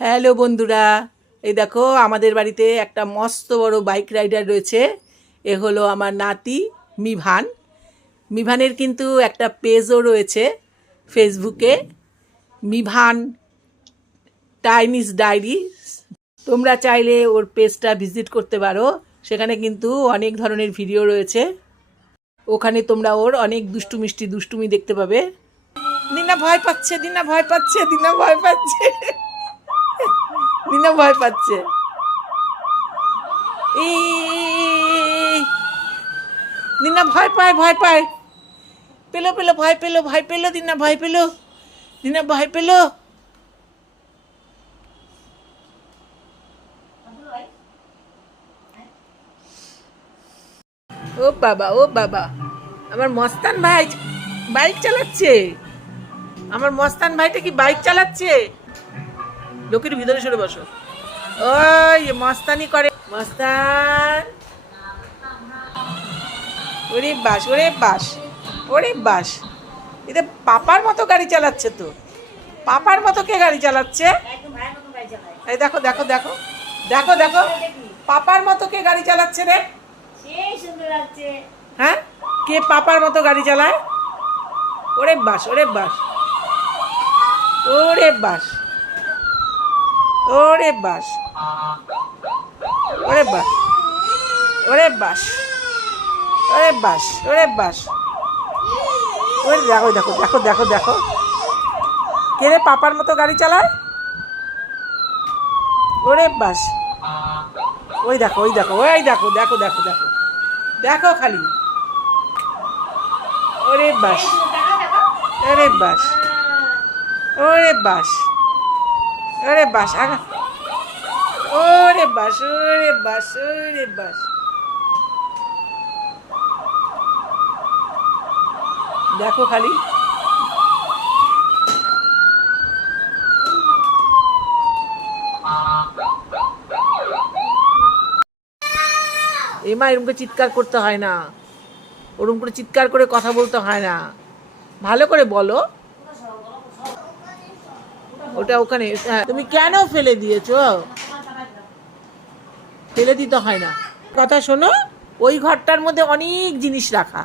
Hello বন্ধুরা, এই দেখো আমাদের বাড়িতে একটা মস্ত বড় বাইক রাইডার রয়েছে। এ হলো আমার নাতি মিভান। মিভানের কিন্তু একটা পেজও রয়েছে ফেসবুকে, মিভান টাইনিস ডায়েরি। তোমরা চাইলে ওর পেজটা ভিজিট করতে পারো, সেখানে কিন্তু অনেক ধরনের ভিডিও রয়েছে। ওখানে তোমরা ওর অনেক দুষ্টুমি দেখতে পাবে। দিনা ভয় পাচ্ছে, দিনা ভয় পাচ্ছে, দিনা ভয় পাচ্ছে, দিনা ভয় পাচ্ছে। দিনা ভয় পায়, ভয় পায়। পেলো পেলো, ভয় পেলো, ভয় পেলো, দিনা ভয় পেলো, দিনা ভয় পেলো। ও বাবা, ও বাবা, আমার মস্তান ভাই বাইক চালাচ্ছে। আমার মস্তান ভাইটা কি বাইক চালাচ্ছে? লোকের ভিতরে সরে বসো। ওই মস্তানি করে মস্তান। ওরে বাস, ওরে বাস, ওরে বাস। এটা পাপার মতো গাড়ি চালাচ্ছে তো। পাপার মতো কে গাড়ি চালাচ্ছে? এই দেখো দেখো দেখো দেখো দেখো, পাপার মতো কে গাড়ি চালাচ্ছে রে? হ্যাঁ, কে পাপার মতো গাড়ি চালায়? ওরে বাস, ওরে বাস, ওরে বাস, ওরে বাস, ওরে বাস, ওরে বাস, ওরে বাস, ওরে বাস। ওরে দেখো দেখো দেখো দেখো দেখো, কে রে পাপার মতো গাড়ি চালায়? ওরে বাস। ওই দেখো, ওই দেখো, ওই দেখো দেখো দেখো দেখো দেখো খালি। ওরে বাস, ওরে বাস, ওরে বাস, ওরে বাস, ওরে বাস, ওরে বাস, ওরে বাস। দেখো খালি। এমা এরকম করে চিৎকার করতে হয় না, ওরকম করে চিৎকার করে কথা বলতে হয় না, ভালো করে বলো। ওটা ওখানে। হ্যাঁ, তুমি কেন ফেলে দিয়েছো? ফেলে দিতে হয় না। কথা শোনো, ওই ঘরটার মধ্যে অনেক জিনিস রাখা,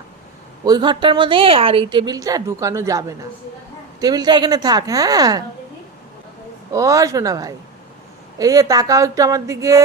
ওই ঘরটার মধ্যে আর এই টেবিলটা ঢুকানো যাবে না। টেবিলটা এখানে থাক। হ্যাঁ, ও শোনা ভাই, এই যে তাকাও একটু আমার দিকে।